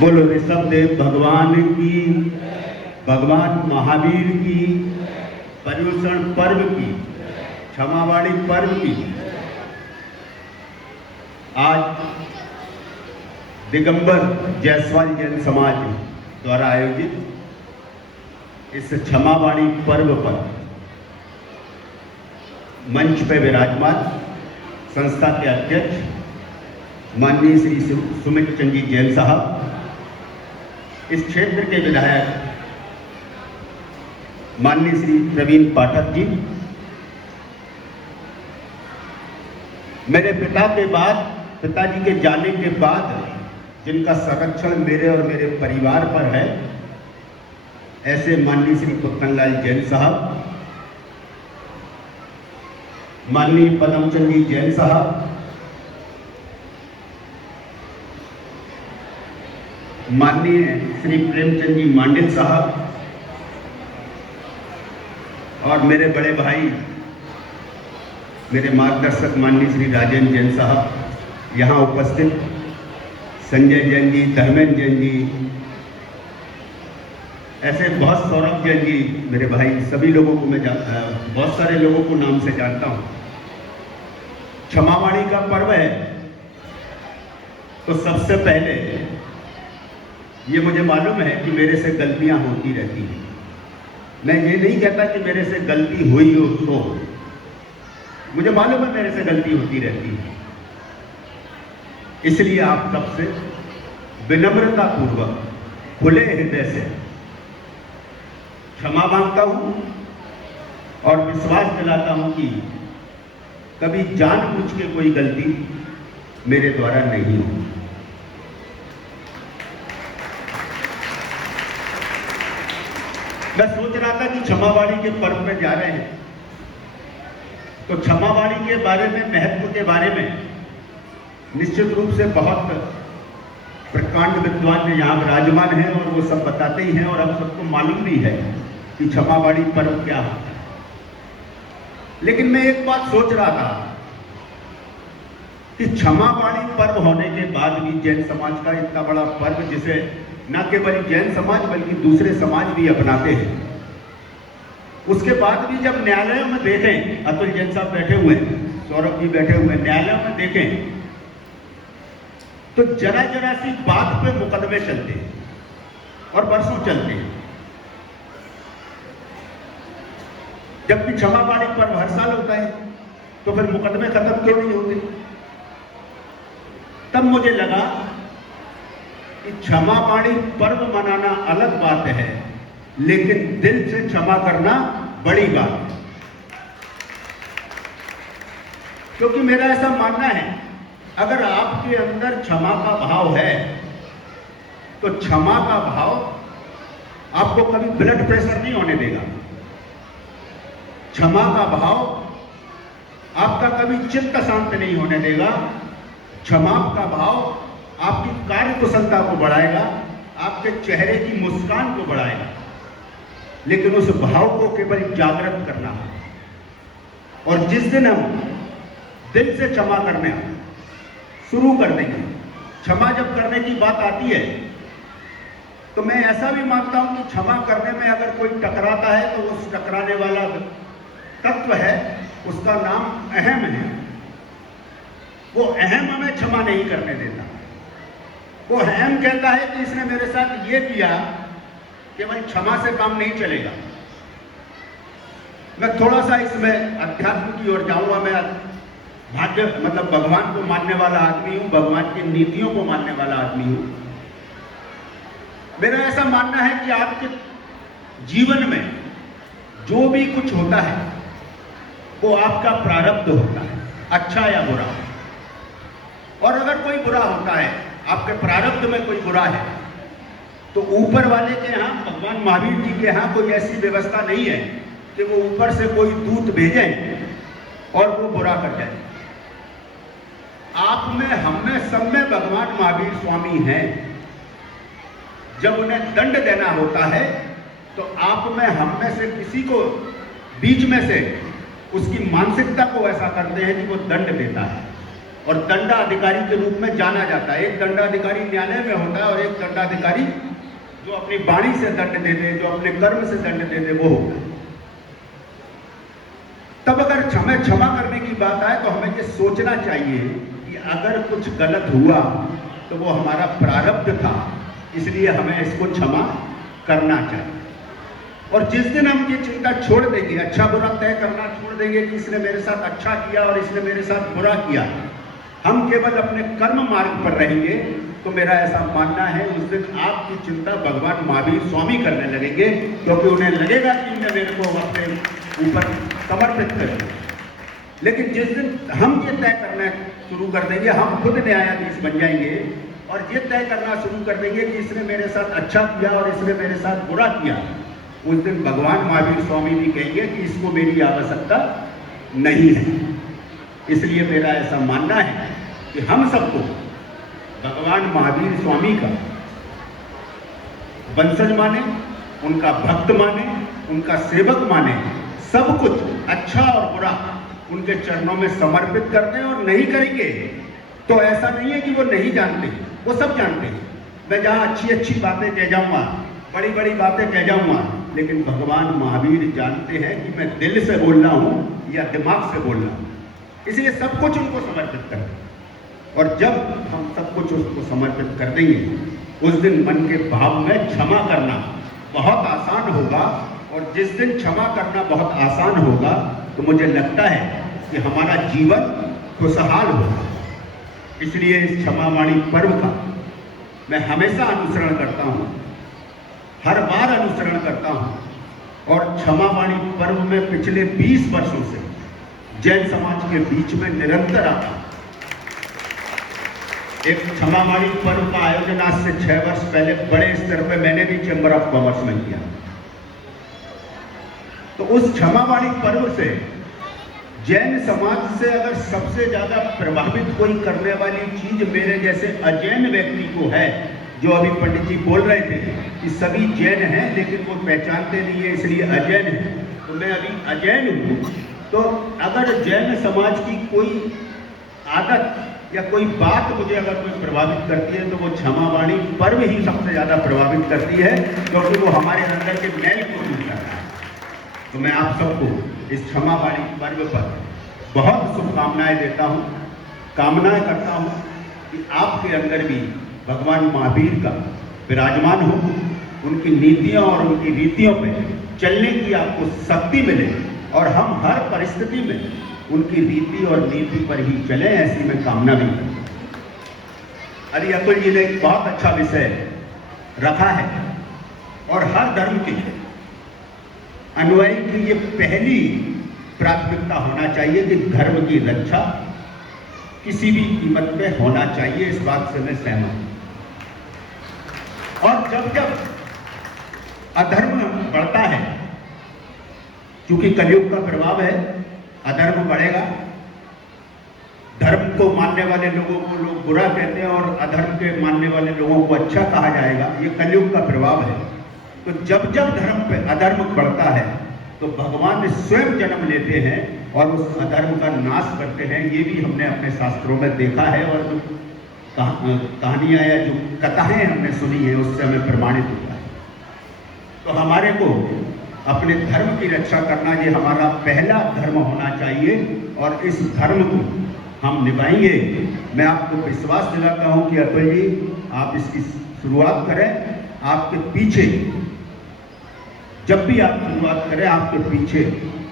बोलो ऋषभ देव भगवान की, भगवान महावीर की, पर्युषण पर्व की, क्षमावाणी पर्व की। आज दिगंबर जायसवाल जैन समाज द्वारा आयोजित इस क्षमावाणी पर्व पर मंच पर विराजमान संस्था के अध्यक्ष माननीय श्री सुमित चंद जी जैन साहब, इस क्षेत्र के विधायक माननीय श्री प्रवीण पाठक जी, मेरे पिता के बाद, पिताजी के जाने के बाद जिनका संरक्षण मेरे और मेरे परिवार पर है, ऐसे माननीय श्री पुत्तनलाल जैन साहब, माननीय पदमचंद जी जैन साहब, माननीय श्री प्रेमचंद जी मांडिल साहब और मेरे बड़े भाई, मेरे मार्गदर्शक माननीय श्री राजेंद्र जैन साहब यहाँ उपस्थित, संजय जैन जी, धर्मेंद्र जैन जी, ऐसे बहुत, सौरभ जैन जी मेरे भाई, सभी लोगों को मैं बहुत सारे लोगों को नाम से जानता हूँ। क्षमावाणी का पर्व है तो सबसे पहले ये मुझे मालूम है कि मेरे से गलतियां होती रहती हैं। मैं ये नहीं कहता कि मेरे से गलती हुई हो, तो मुझे मालूम है मेरे से गलती होती रहती है। इसलिए आप सबसे विनम्रता पूर्वक, खुले हृदय से क्षमा मांगता हूं और विश्वास दिलाता हूं कि कभी जानबूझ के कोई गलती मेरे द्वारा नहीं होगी। मैं सोच रहा था कि क्षमावाणी के पर्व में जा रहे हैं तो क्षमावाणी के बारे में, महत्व के बारे में निश्चित रूप से बहुत प्रकांड विद्वान यहाँ विराजमान हैं और वो सब बताते ही हैं और अब सबको मालूम भी है कि क्षमावाणी पर्व क्या होता है। लेकिन मैं एक बात सोच रहा था कि क्षमावाणी पर्व होने के बाद भी जैन समाज का इतना बड़ा पर्व, जिसे न केवल जैन समाज बल्कि दूसरे समाज भी अपनाते हैं, उसके बाद भी जब न्यायालयों में देखें, अतुल जैन साहब बैठे हुए हैं, सौरभ जी बैठे हुए हैं, न्यायालयों में देखें तो जरा जरा सी बात पे मुकदमे चलते हैं और बरसों चलते हैं। जबकि क्षमावाणी पर्व हर साल होता है तो फिर मुकदमे खत्म क्यों नहीं होते? तब मुझे लगा कि क्षमावाणी पर्व मनाना अलग बात है, लेकिन दिल से क्षमा करना बड़ी बात है। क्योंकि मेरा ऐसा मानना है, अगर आपके अंदर क्षमा का भाव है तो क्षमा का भाव आपको कभी ब्लड प्रेशर नहीं होने देगा। क्षमा का भाव आपका कभी चित्त शांत नहीं होने देगा। क्षमा का भाव आपकी कार्य कुशलता को बढ़ाएगा, आपके चेहरे की मुस्कान को बढ़ाएगा। लेकिन उस भाव को केवल जागृत करना है। और जिस दिन हम दिल से क्षमा करने शुरू कर देंगे, क्षमा जब करने की बात आती है तो मैं ऐसा भी मानता हूं कि क्षमा करने में अगर कोई टकराता है तो उस टकराने वाला तत्व है, उसका नाम अहम है। वो अहम हमें क्षमा नहीं करने देता। वो अहम कहता है कि इसने मेरे साथ ये किया, केवल क्षमा से काम नहीं चलेगा। मैं थोड़ा सा इसमें अध्यात्म की ओर जाऊंगा। मैं भाग्य मतलब भगवान को मानने वाला आदमी हूं, भगवान की नीतियों को मानने वाला आदमी हूं। मेरा ऐसा मानना है कि आपके जीवन में जो भी कुछ होता है वो आपका प्रारब्ध होता है, अच्छा या बुरा। और अगर कोई बुरा होता है, आपके प्रारब्ध में कोई बुरा है, तो ऊपर वाले के यहाँ, भगवान महावीर जी के यहाँ कोई ऐसी व्यवस्था नहीं है कि वो ऊपर से कोई दूत भेजे और वो बुरा कर जाए। आप में, हम में, सब में भगवान महावीर स्वामी हैं। जब उन्हें दंड देना होता है तो आप में, हम में से किसी को बीच में से उसकी मानसिकता को ऐसा करते हैं कि वो दंड देता है और दंडाधिकारी के रूप में जाना जाता है। एक दंडाधिकारी न्यायालय में होता है और एक दंडाधिकारी जो अपनी वाणी से दंड दे दे, जो अपने कर्म से दंड दे दे, वो होता है। तब अगर क्षमा करने की बात आए तो हमें ये सोचना चाहिए कि अगर कुछ गलत हुआ तो वो हमारा प्रारब्ध था, इसलिए हमें इसको क्षमा करना चाहिए। और जिस दिन हम ये चिंता छोड़ देंगे, अच्छा बुरा तय करना छोड़ देंगे कि इसने मेरे साथ अच्छा किया और इसने मेरे साथ बुरा किया, हम केवल अपने कर्म मार्ग पर रहेंगे, तो मेरा ऐसा मानना है उस दिन आपकी चिंता भगवान महावीर स्वामी करने लगेंगे, क्योंकि उन्हें लगेगा कि इन्हें मेरे को अपने ऊपर समर्पित कर दिया। लेकिन जिस दिन हम ये तय करना शुरू कर देंगे, हम खुद न्यायाधीश बन जाएंगे और ये तय करना शुरू कर देंगे कि इसने मेरे साथ अच्छा किया और इसने मेरे साथ बुरा किया, उस दिन भगवान महावीर स्वामी भी कहेंगे कि इसको मेरी आवश्यकता नहीं है। इसलिए मेरा ऐसा मानना है कि हम सबको भगवान महावीर स्वामी का वंशज माने, उनका भक्त माने, उनका सेवक माने, सब कुछ अच्छा और बुरा उनके चरणों में समर्पित करते हैं। और नहीं करेंगे तो ऐसा नहीं है कि वो नहीं जानते, वो सब जानते हैं। मैं जहां अच्छी अच्छी बातें कह जाऊंगा, बड़ी बड़ी बातें कह जाऊंगा, लेकिन भगवान महावीर जानते हैं कि मैं दिल से बोल रहा हूं या दिमाग से बोल रहा हूं, इसलिए सब कुछ उनको समर्पित कर दें। और जब हम सब कुछ उसको समर्पित कर देंगे, उस दिन मन के भाव में क्षमा करना बहुत आसान होगा। और जिस दिन क्षमा करना बहुत आसान होगा तो मुझे लगता है कि हमारा जीवन खुशहाल होगा। इसलिए इस क्षमावाणी पर्व का मैं हमेशा अनुसरण करता हूं, हर बार अनुसरण करता हूं। और क्षमावाणी पर्व में पिछले 20 वर्षों से जैन समाज के बीच में निरंतर आता हूं। एक क्षमावाणी पर्व का आयोजन आज से 6 वर्ष पहले बड़े स्तर पर मैंने भी चैंबर ऑफ कॉमर्स में किया। तो उस क्षमावाणी पर्व से जैन समाज से अगर सबसे ज्यादा प्रभावित कोई करने वाली चीज मेरे जैसे अजैन व्यक्ति को है, जो अभी पंडित जी बोल रहे थे कि सभी जैन हैं लेकिन वो पहचानते नहीं है इसलिए अजैन है, तो मैं अभी अजैन हूं। तो अगर जैन समाज की कोई आदत या कोई बात मुझे अगर कोई प्रभावित करती है तो वो क्षमावाणी पर्व ही सबसे ज्यादा प्रभावित करती है, क्योंकि वो हमारे अंदर के मैल को दूर करता है। तो मैं आप सबको इस क्षमावाणी पर्व पर बहुत शुभकामनाएं देता हूं, कामनाएं करता हूं कि आपके अंदर भी भगवान महावीर का विराजमान हो, उनकी नीतियों और उनकी रीतियों पे चलने की आपको शक्ति मिले और हम हर परिस्थिति में उनकी रीति और नीति पर ही चले, ऐसी मैं कामना भी करता। अरे अतुल जी ने एक बहुत अच्छा विषय रखा है और हर धर्म के अनुयायी की ये पहली प्राथमिकता होना चाहिए कि धर्म की रक्षा किसी भी कीमत पे होना चाहिए। इस बात से मैं सहमत हूं। और जब जब अधर्म बढ़ता है, क्योंकि कलयुग का प्रभाव है, अधर्म बढ़ेगा। धर्म को मानने वाले लोगों को लोग बुरा कहते हैं और अधर्म के मानने वाले लोगों को अच्छा कहा जाएगा, ये कलयुग का प्रभाव है। तो जब जब धर्म पे अधर्म बढ़ता है तो भगवान स्वयं जन्म लेते हैं और उस अधर्म का नाश करते हैं। ये भी हमने अपने शास्त्रों में देखा है और जो कहानियां या जो कथाएं हमने सुनी है उससे हमें प्रमाणित होता है। तो हमारे को अपने धर्म की रक्षा करना ये हमारा पहला धर्म होना चाहिए और इस धर्म को हम निभाएंगे। मैं आपको विश्वास दिलाता हूं कि अतुल जी आप इसकी शुरुआत करें। आपके पीछे जब भी आप शुरुआत करें, आपके पीछे,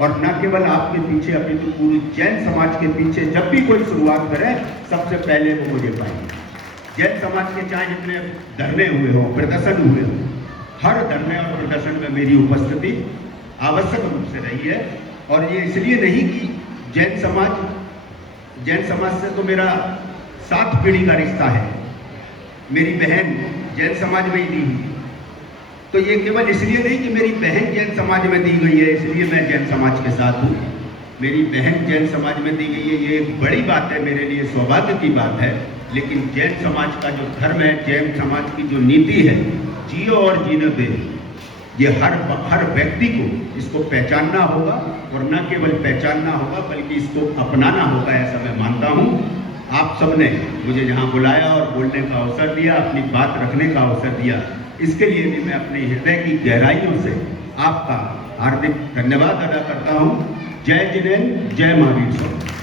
और न केवल आपके पीछे अपितु पूरी जैन समाज के पीछे जब भी कोई शुरुआत करे, सबसे पहले वो मुझे पाएंगे। जैन समाज के चाहे जितने धरने हुए हो, प्रदर्शन हुए हो, हर धरने और प्रदर्शन में मेरी उपस्थिति आवश्यक रूप से रही है। और ये इसलिए नहीं कि जैन समाज से तो मेरा 7 पीढ़ी का रिश्ता है, मेरी बहन जैन समाज में ही दी हुई, तो ये केवल इसलिए नहीं कि मेरी बहन जैन समाज में दी गई है इसलिए मैं जैन समाज के साथ हूँ। मेरी बहन जैन समाज में दी गई है, ये एक बड़ी बात है, मेरे लिए सौभाग्य की बात है। लेकिन जैन समाज का जो धर्म है, जैन समाज की जो नीति है, जियो और जीने दे, ये हर व्यक्ति को इसको पहचानना होगा और न केवल पहचानना होगा बल्कि इसको अपनाना होगा, ऐसा मैं मानता हूँ। आप सबने मुझे यहाँ बुलाया और बोलने का अवसर दिया, अपनी बात रखने का अवसर दिया, इसके लिए भी मैं अपने हृदय की गहराइयों से आपका हार्दिक धन्यवाद अदा करता हूँ। जय जिनेन्द्र, जय महावीर स्वामी।